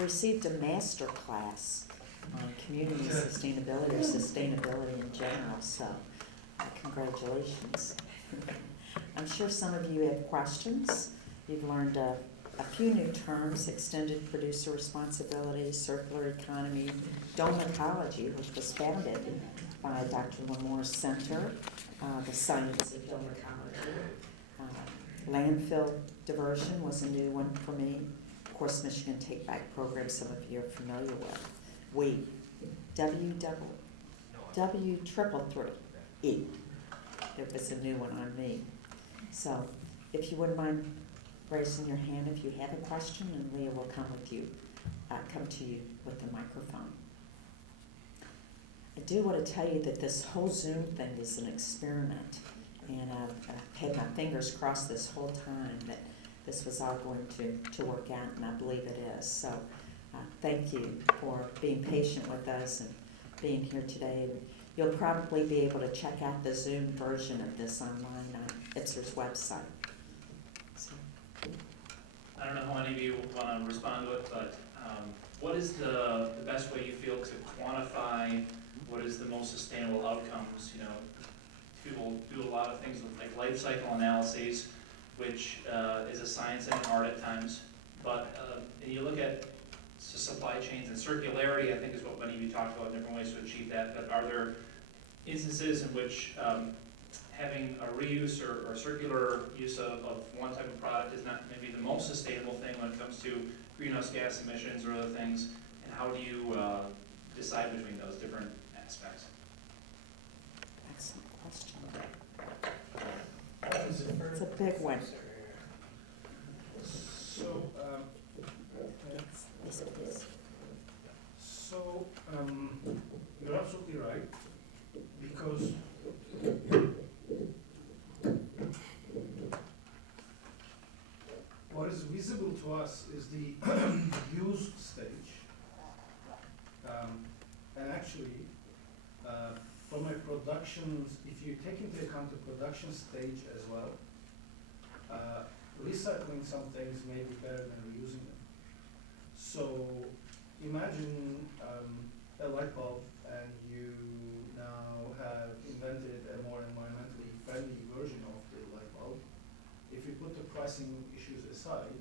received a master class on community sustainability or sustainability in general, so congratulations. I'm sure some of you have questions. You've learned a few new terms: extended producer responsibility, circular economy, dome ecology, which was founded by Dr. Lamore's Center, the science of dome ecology. Landfill diversion was a new one for me. Of course, Michigan Take Back program, some of you are familiar with. We, W333E. It was a new one on me. So if you wouldn't mind raising your hand if you have a question, and Leah will come to you with the microphone. I do want to tell you that this whole Zoom thing is an experiment, and I've had my fingers crossed this whole time that this was all going to work out, and I believe it is. So thank you for being patient with us and being here today. And you'll probably be able to check out the Zoom version of this online on IPSR's website. So. I don't know how many of you want to respond to it, but what is the best way you feel to quantify what is the most sustainable outcomes? You know, people do a lot of things with like life cycle analyses, which is a science and an art at times. But and you look at supply chains and circularity, I think is what many of you talked about, different ways to achieve that. But are there instances in which having a reuse or circular use of one type of product is not maybe the most sustainable thing when it comes to greenhouse gas emissions or other things? And how do you decide between those different aspects? Excellent question. It's a big one. So, Yes, please. so you're absolutely right, because what is visible to us is the use stage, and actually, from a production, if you take into account the production stage as well, recycling some things may be better than reusing them. So imagine a light bulb, and you now have invented a more environmentally friendly version of the light bulb. If you put the pricing issues aside,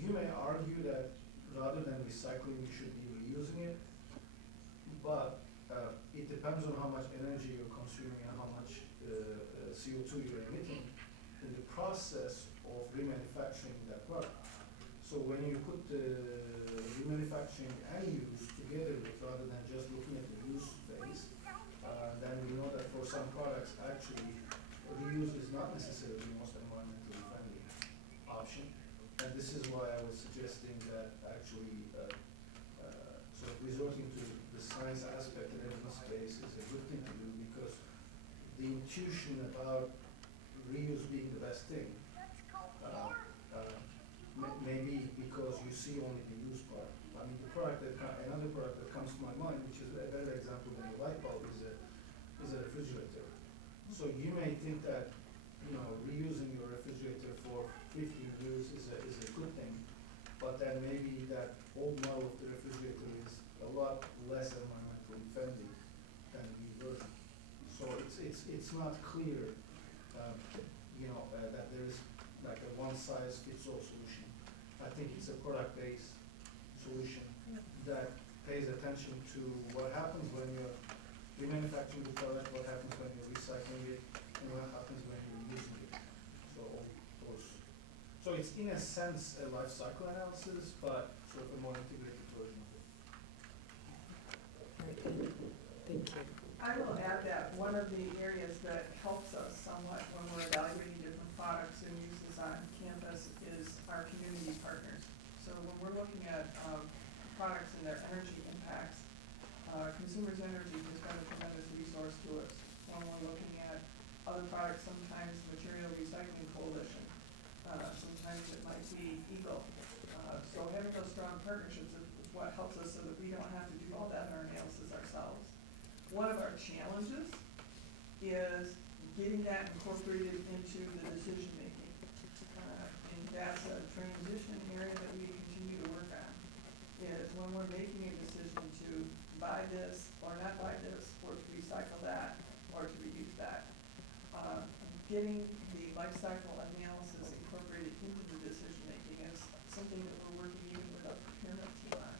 you may argue that rather than recycling, you should be reusing it, but it depends on how much energy you're consuming and how much CO2 you're emitting in the process of remanufacturing that product. So when you put the remanufacturing and use together, rather than just looking at the use phase, then we know that for some products, actually, reuse is not necessarily the most environmentally friendly option. And this is why I was suggesting that actually sort of resorting to the science aspect in every space is a good thing to do, because the intuition about reuse being the best thing maybe because you see only the used product. I mean, another product that comes to my mind, which is a better example than a light bulb, is a refrigerator. So you may think that, you know, reusing your refrigerator for 15 years is a good thing, but then maybe that old model of the refrigerator is a lot less environmentally friendly than the new version. So it's not clear, that there is like a one-size-fits-all solution. I think it's a product-based solution that pays attention to what happens when you're remanufacturing the product, what happens when you're recycling it, and what happens when you're using it. So all those. So it's in a sense a life cycle analysis, but sort of a more integrated version of it. Very good. Thank you. I will add that one of the areas that helps us somewhat when we're evaluating different products and uses on campus is our community partners. So when we're looking at products and their energy impacts, Consumers Energy has been a tremendous resource to us. When we're looking at other products, sometimes Material Recycling Coalition, sometimes it might be Eagle. So having those strong partnerships is what helps us so that we don't have to do all that in our analysis ourselves. One of our challenges is getting that incorporated into the decision making. And that's a training life cycle analysis incorporated into the decision making is something that we're working even with our procurement team on.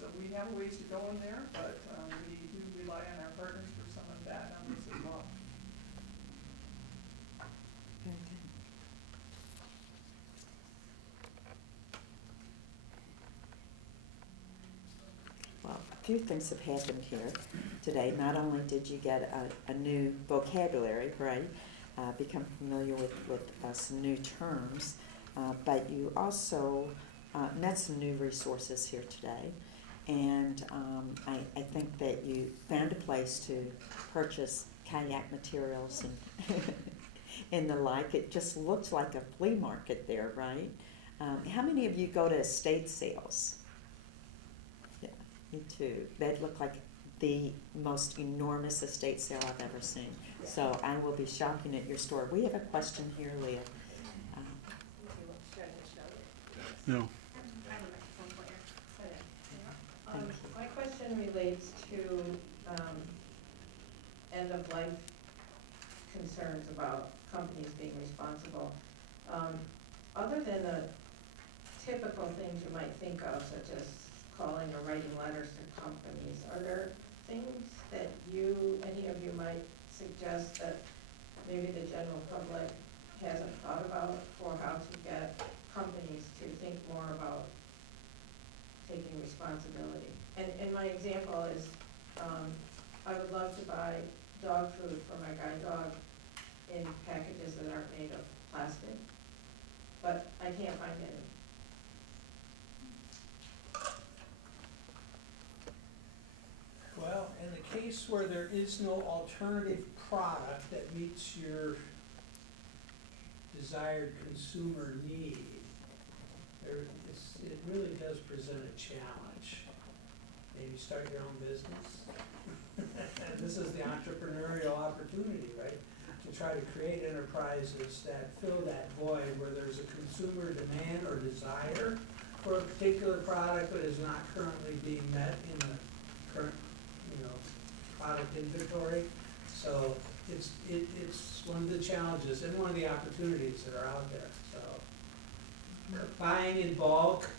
So we have a ways to go in there, but we do rely on our partners for some of that numbers as well. Very good. Well, a few things have happened here today. Not only did you get a new vocabulary, right? Become familiar with some new terms, but you also met some new resources here today. And I think that you found a place to purchase kayak materials and and the like. It just looks like a flea market there, right? How many of you go to estate sales? Yeah, me too. That looked like the most enormous estate sale I've ever seen. So I will be shopping at your store. We have a question here, Leah. No. My question relates to end-of-life concerns about companies being responsible. Other than the typical things you might think of, such as calling or writing letters to companies, are there things that any of you might suggest that maybe the general public hasn't thought about for how to get companies to think more about taking responsibility? And my example is, I would love to buy dog food for my guide dog in packages that aren't made of plastic, but I can't find any. Well, in the case where there is no alternative product that meets your desired consumer need, it really does present a challenge. Maybe start your own business. And this is the entrepreneurial opportunity, right? To try to create enterprises that fill that void where there's a consumer demand or desire for a particular product but is not currently being met in the current, product inventory. So it's one of the challenges and one of the opportunities that are out there. So buying in bulk,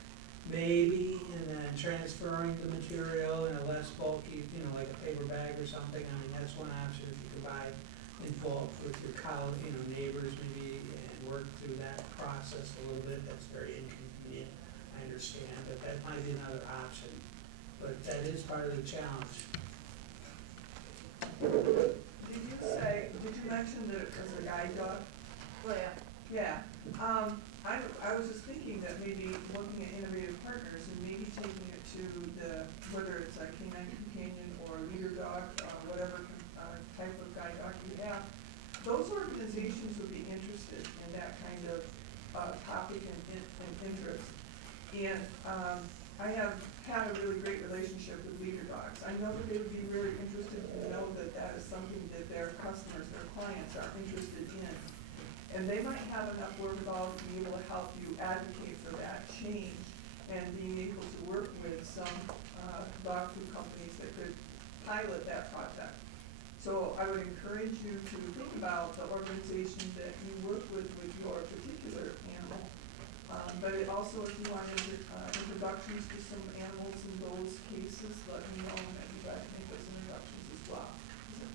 maybe, and then transferring the material in a less bulky, like a paper bag or something. I mean, that's one option. If you can buy in bulk with your neighbors maybe, and work through that process a little bit, that's very inconvenient, I understand, but that might be another option. But that is part of the challenge. Did you mention that it was a guide dog? Well, yeah. Yeah, I was just thinking that maybe looking at innovative partners and maybe taking it to whether it's a canine companion or a leader dog, whatever type of guide dog you have, those organizations would be interested in that kind of topic and interest. And I have had a really great relationship with leader dogs. I know that they would be really interested to know that that is something that their customers, their clients are interested in. And they might have enough wherewithal to be able to help you advocate for that change and being able to work with some dog food companies that could pilot that project. So I would encourage you to think about the organization that you work with your particular animal. But it also, if you want introductions to some animals in those cases, let me know and you guys make those introductions as well.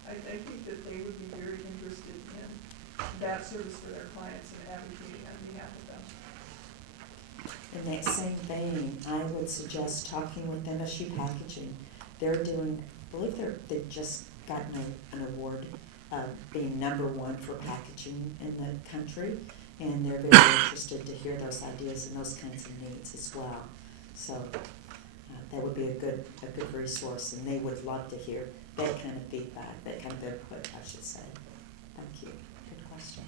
I think that they would be very interested in that service for their clients and advocating on behalf of them. In that same vein, I would suggest talking with MSU Packaging. They're doing, I believe they've just gotten an award of being #1 for packaging in the country, and they're very interested to hear those ideas and those kinds of needs as well. So that would be a good resource, and they would love to hear that kind of feedback, that kind of input, I should say. Thank you. Good question.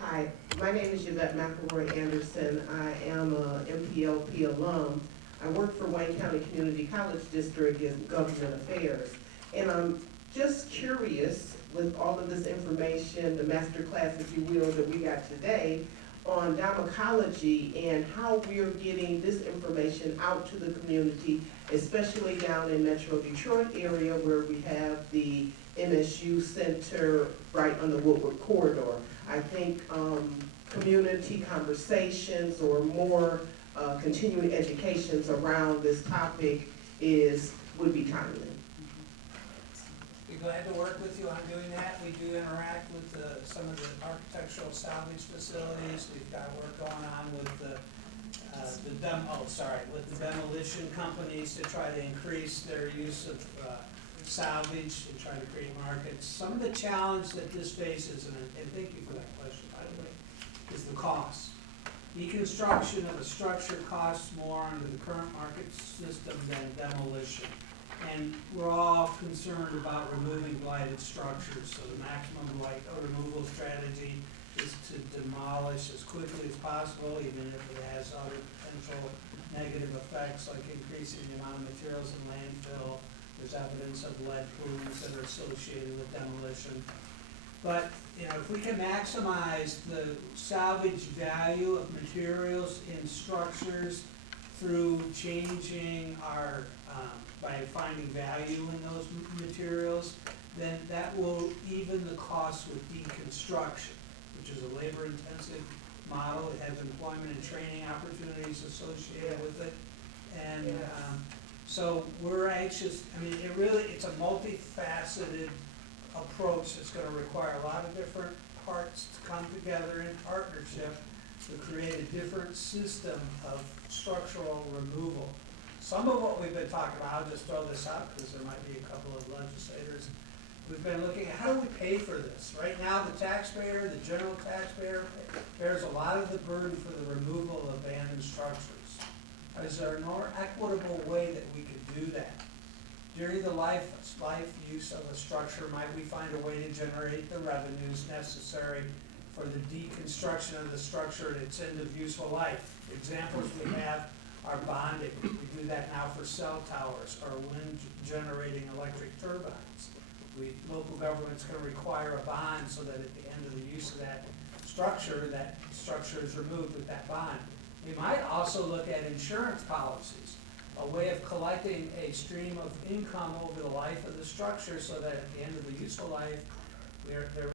Hi, my name is Yvette McElroy Anderson. I am a MPLP alum. I work for Wayne County Community College District in Government Affairs. And I'm just curious, with all of this information, the master class, if you will, that we got today on domicology and how we're getting this information out to the community, especially down in Metro Detroit area where we have the MSU Center right on the Woodward corridor. I think, community conversations or more, continuing educations around this topic would be timely. Be glad to work with you on doing that. We do interact with some of the architectural salvage facilities. We've got work going on with with the demolition companies to try to increase their use of salvage and try to create markets. Some of the challenge that this faces, and thank you for that question, by the way, is the cost. Deconstruction of a structure costs more under the current market system than demolition. And we're all concerned about removing blighted structures, so the maximum blight removal strategy is to demolish as quickly as possible, even if it has other potential negative effects like increasing the amount of materials in landfill. There's evidence of lead plumes that are associated with demolition. But, if we can maximize the salvage value of materials in structures through changing our, by finding value in those materials, then that will even the cost with deconstruction, which is a labor-intensive model. It has employment and training opportunities associated with it. And so we're anxious, it's a multifaceted approach that's gonna require a lot of different parts to come together in partnership to create a different system of structural removal. Some of what we've been talking about, I'll just throw this out because there might be a couple of legislators, we've been looking at how do we pay for this? Right now, the taxpayer, the general taxpayer, bears a lot of the burden for the removal of abandoned structures. Is there a more equitable way that we could do that? During the life use of a structure, might we find a way to generate the revenues necessary for the deconstruction of the structure at its end of useful life? Examples we have are bonding. We do that now for cell towers or wind generating electric turbines. Local governments can require a bond so that at the end of the use of that structure is removed with that bond. We might also look at insurance policies, a way of collecting a stream of income over the life of the structure so that at the end of the useful life, there